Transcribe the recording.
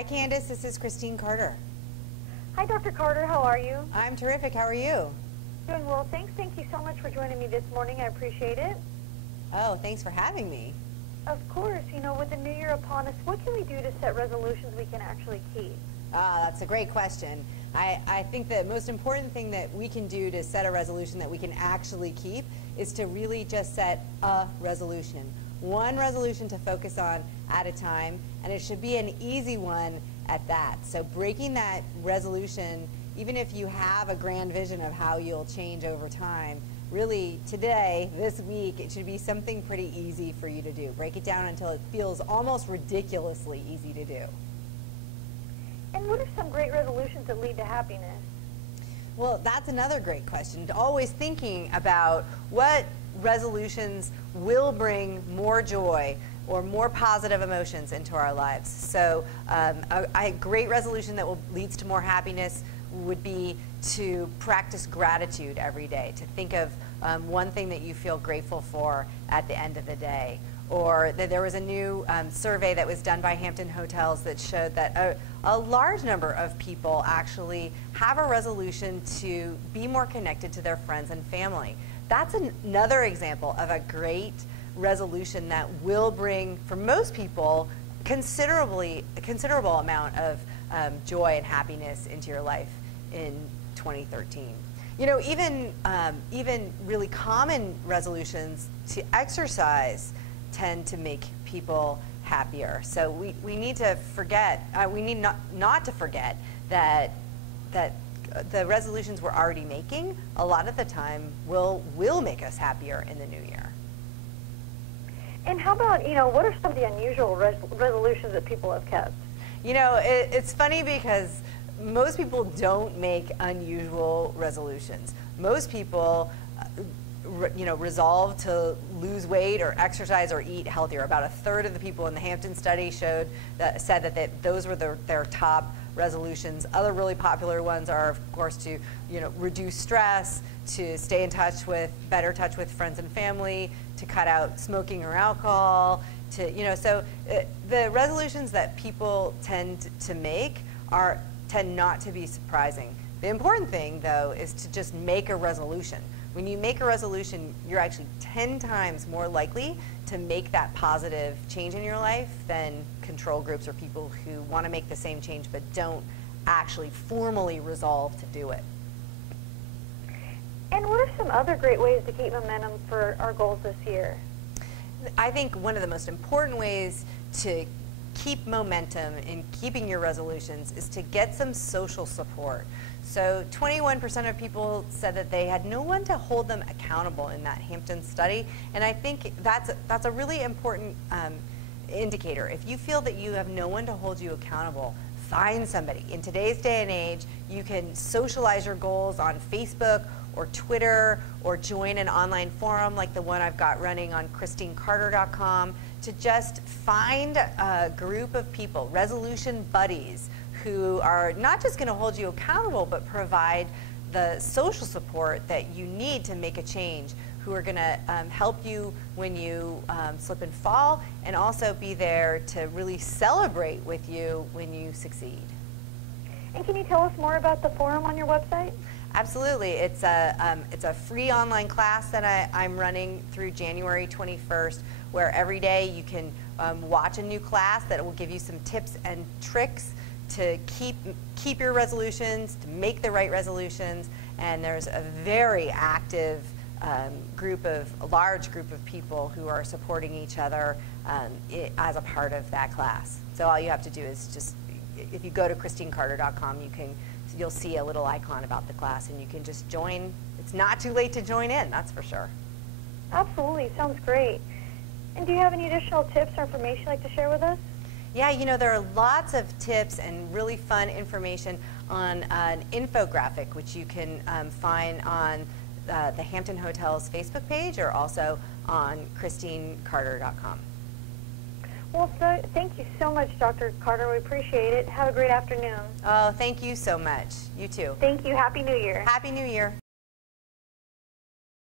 Hi Candace, this is Christine Carter. Hi Dr. Carter, how are you? I'm terrific, how are you? Doing well, thanks. Thank you so much for joining me this morning. I appreciate it. Oh, thanks for having me. Of course, with the new year upon us, what can we do to set resolutions we can actually keep? That's a great question. I think the most important thing that we can do to set a resolution that we can actually keep is to really just set a resolution. One resolution to focus on at a time, and it should be an easy one at that. So breaking that resolution, even if you have a grand vision of how you'll change over time, really today, this week, it should be something pretty easy for you to do. Break it down until it feels almost ridiculously easy to do. And what are some great resolutions that lead to happiness? Well, that's another great question. Always thinking about what resolutions will bring more joy or more positive emotions into our lives. So a great resolution that leads to more happiness would be to practice gratitude every day, to think of one thing that you feel grateful for at the end of the day. Or that there was a new survey that was done by Hampton Hotels that showed that a large number of people actually have a resolution to be more connected to their friends and family. That's another example of a great resolution that will bring, for most people, a considerable amount of joy and happiness into your life in 2013. Even really common resolutions to exercise tend to make people happier. So we need to forget, we need not to forget that the resolutions we're already making, a lot of the time, will make us happier in the new year. And how about, what are some of the unusual resolutions that people have kept? It's funny because most people don't make unusual resolutions. Most people resolve to lose weight or exercise or eat healthier. About a third of the people in the Hampton study said that those were their top resolutions. Other really popular ones are, of course, to reduce stress, to stay in better touch with friends and family, to cut out smoking or alcohol. So the resolutions that people tend to make tend not to be surprising. The important thing, though, is to just make a resolution. When you make a resolution, you're actually 10 times more likely to make that positive change in your life than control groups or people who want to make the same change but don't actually formally resolve to do it. And what are some other great ways to keep momentum for our goals this year? I think one of the most important ways to keep momentum in keeping your resolutions is to get some social support. So 21% of people said that they had no one to hold them accountable in that Hampton study, and I think that's a really important indicator. If you feel that you have no one to hold you accountable, find somebody. In today's day and age, you can socialize your goals on Facebook or Twitter, or join an online forum like the one I've got running on ChristineCarter.com, to just find a group of people, resolution buddies, who are not just going to hold you accountable, but provide the social support that you need to make a change, who are going to help you when you slip and fall, and also be there to really celebrate with you when you succeed. And can you tell us more about the forum on your website? Absolutely. It's a free online class that I'm running through January 21st, where every day you can watch a new class that will give you some tips and tricks to keep your resolutions, to make the right resolutions, and there's a very active a large group of people who are supporting each other as a part of that class. So all you have to do is just, if you go to ChristineCarter.com, you'll see a little icon about the class, and you can just join. It's not too late to join in, that's for sure. Absolutely, sounds great. And do you have any additional tips or information you'd like to share with us? Yeah, there are lots of tips and really fun information on an infographic, which you can find on the Hampton Hotels Facebook page, or also on ChristineCarter.com. Well, thank you so much, Dr. Carter. We appreciate it. Have a great afternoon. Oh, thank you so much. You too. Thank you. Happy New Year. Happy New Year.